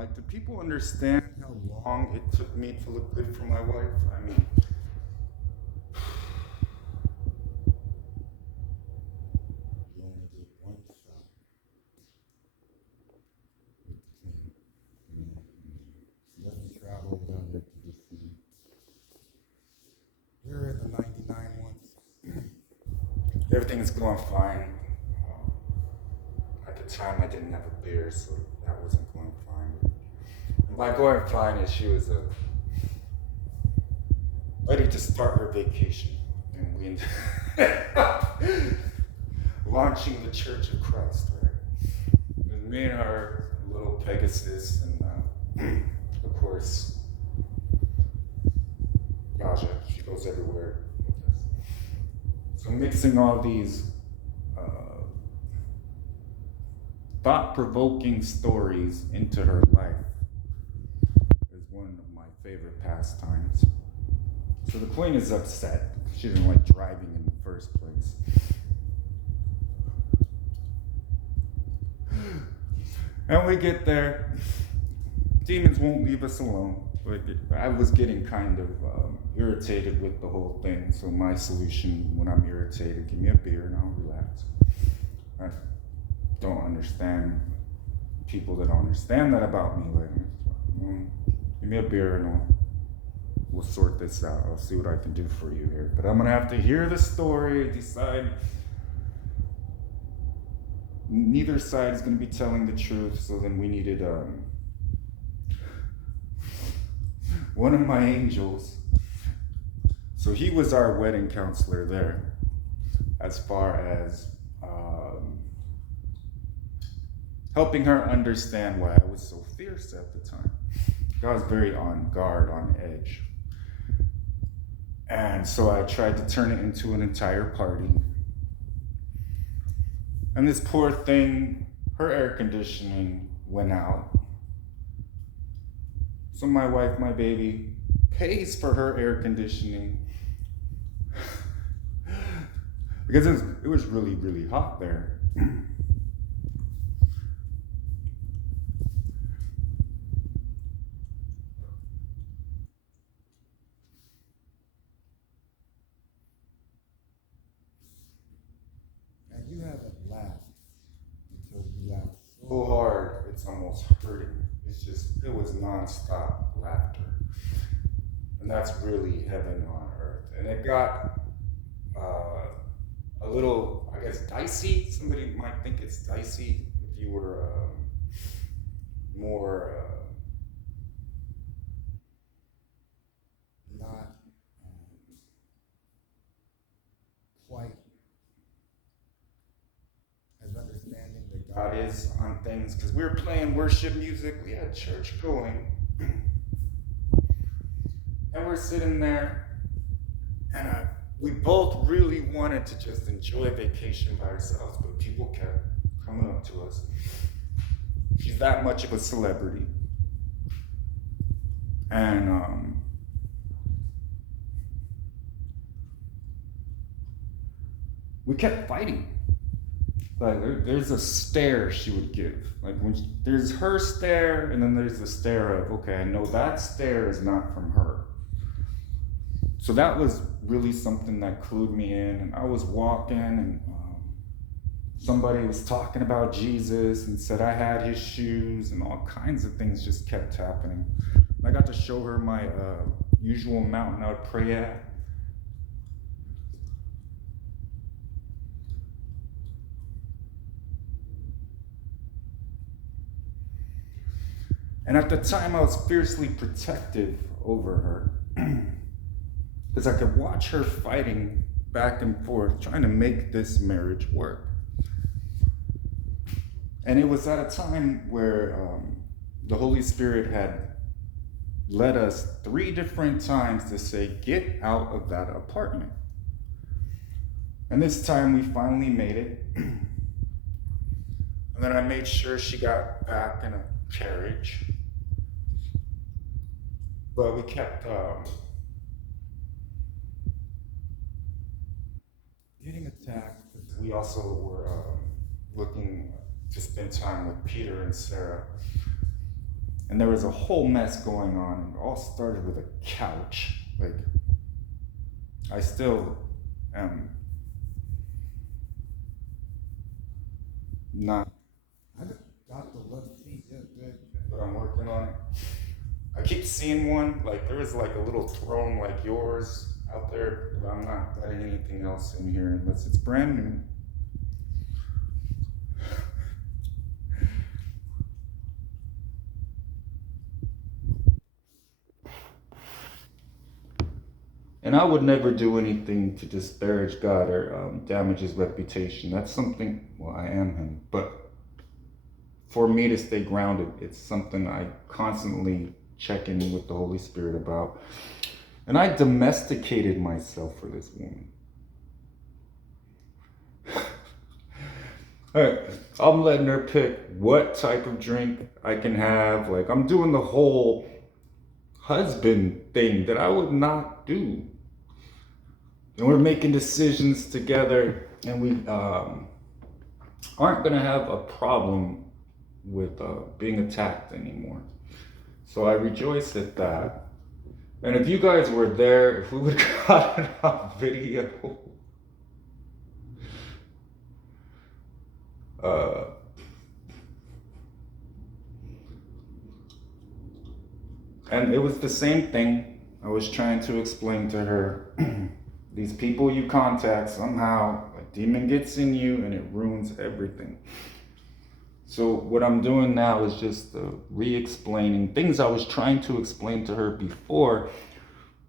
Like, do people understand how long it took me to look good for my wife? I mean, you only get one shot with the queen. She doesn't travel down there to just see. We're in the 99 ones. Everything's going fine. At the time, I didn't have a beer, so that wasn't going fine. And by going fine, is she was ready to start her vacation, and we ended up launching the Church of Christ. Right? It was me and her, little Pegasus, and of course, Gaja. She goes everywhere with us. So mixing all these thought-provoking stories into her life is one of my favorite pastimes. So the queen is upset. She didn't like driving in the first place. And we get there. Demons won't leave us alone. I was getting kind of irritated with the whole thing. So my solution when I'm irritated, give me a beer and I'll relax. I don't understand people that don't understand that about me. Like, give me a beer and we'll sort this out. I'll see what I can do for you here. But I'm gonna have to hear the story, decide. Neither side is gonna be telling the truth. So then we needed one of my angels. So he was our wedding counselor there, as far as helping her understand why I was so fierce at the time. I was very on guard, on edge. And so I tried to turn it into an entire party. And this poor thing, her air conditioning went out. So my wife, my baby, pays for her air conditioning because it was really, really hot there. You haven't laughed until you laughed so hard it's almost hurting. It was nonstop laughter. And that's really heaven on earth. And it got a little, I guess, dicey. Somebody might think it's dicey if you were more not quite as understanding that God is on things, because we were playing worship music, we had church going, and we're sitting there, and we both really wanted to just enjoy vacation by ourselves, but people kept coming up to us. She's that much of a celebrity, and we kept fighting. Like, there's a stare she would give. Like, there's her stare, and then there's the stare of, okay, I know that stare is not from her. So that was really something that clued me in. And I was walking, and somebody was talking about Jesus and said I had his shoes, and all kinds of things just kept happening. I got to show her my usual mountain I would pray at. And at the time, I was fiercely protective over her because I could watch her fighting back and forth, trying to make this marriage work. And it was at a time where the Holy Spirit had led us 3 different times to say, get out of that apartment. And this time we finally made it. And then I made sure she got back in a carriage. But we kept getting attacked. We also were looking to spend time with Peter and Sarah. And there was a whole mess going on. It all started with a couch. Like, I still am not, I just got the left feet. Yeah, good. but I'm working on it. I keep seeing one, like there is like a little throne like yours out there, but I'm not letting anything else in here unless it's brand new. And I would never do anything to disparage God or damage his reputation. That's something, well, I am him. But for me to stay grounded, it's something I constantly check in with the Holy Spirit about. And I domesticated myself for this woman. All right, I'm letting her pick what type of drink I can have. Like, I'm doing the whole husband thing that I would not do. And we're making decisions together, and we aren't going to have a problem with being attacked anymore. So I rejoice at that. And if you guys were there, if we would have gotten a video, and it was the same thing. I was trying to explain to her, these people you contact, somehow a demon gets in you and it ruins everything. So what I'm doing now is just re-explaining things I was trying to explain to her before,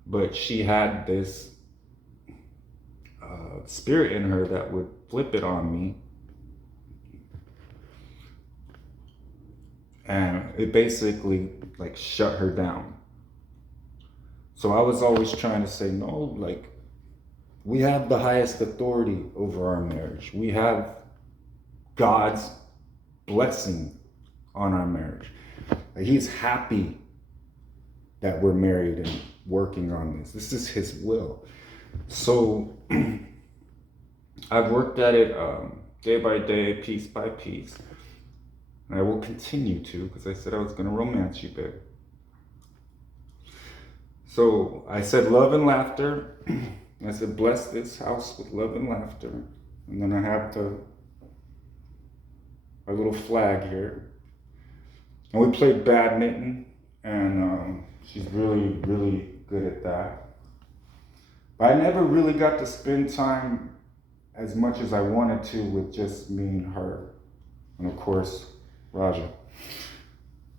but she had this spirit in her that would flip it on me. And it basically like shut her down. So I was always trying to say, no, like, we have the highest authority over our marriage. We have God's blessing on our marriage. Like, he's happy that we're married and working on this. This is his will. So I've worked at it day by day, piece by piece. And I will continue to, because I said I was going to romance you, babe. So I said love and laughter. I said bless this house with love and laughter. And then I have our little flag here. And we played badminton, and she's really, really good at that. But I never really got to spend time as much as I wanted to with just me and her. And of course, Raja.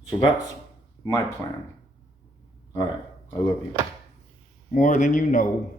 So that's my plan. All right, I love you. More than you know.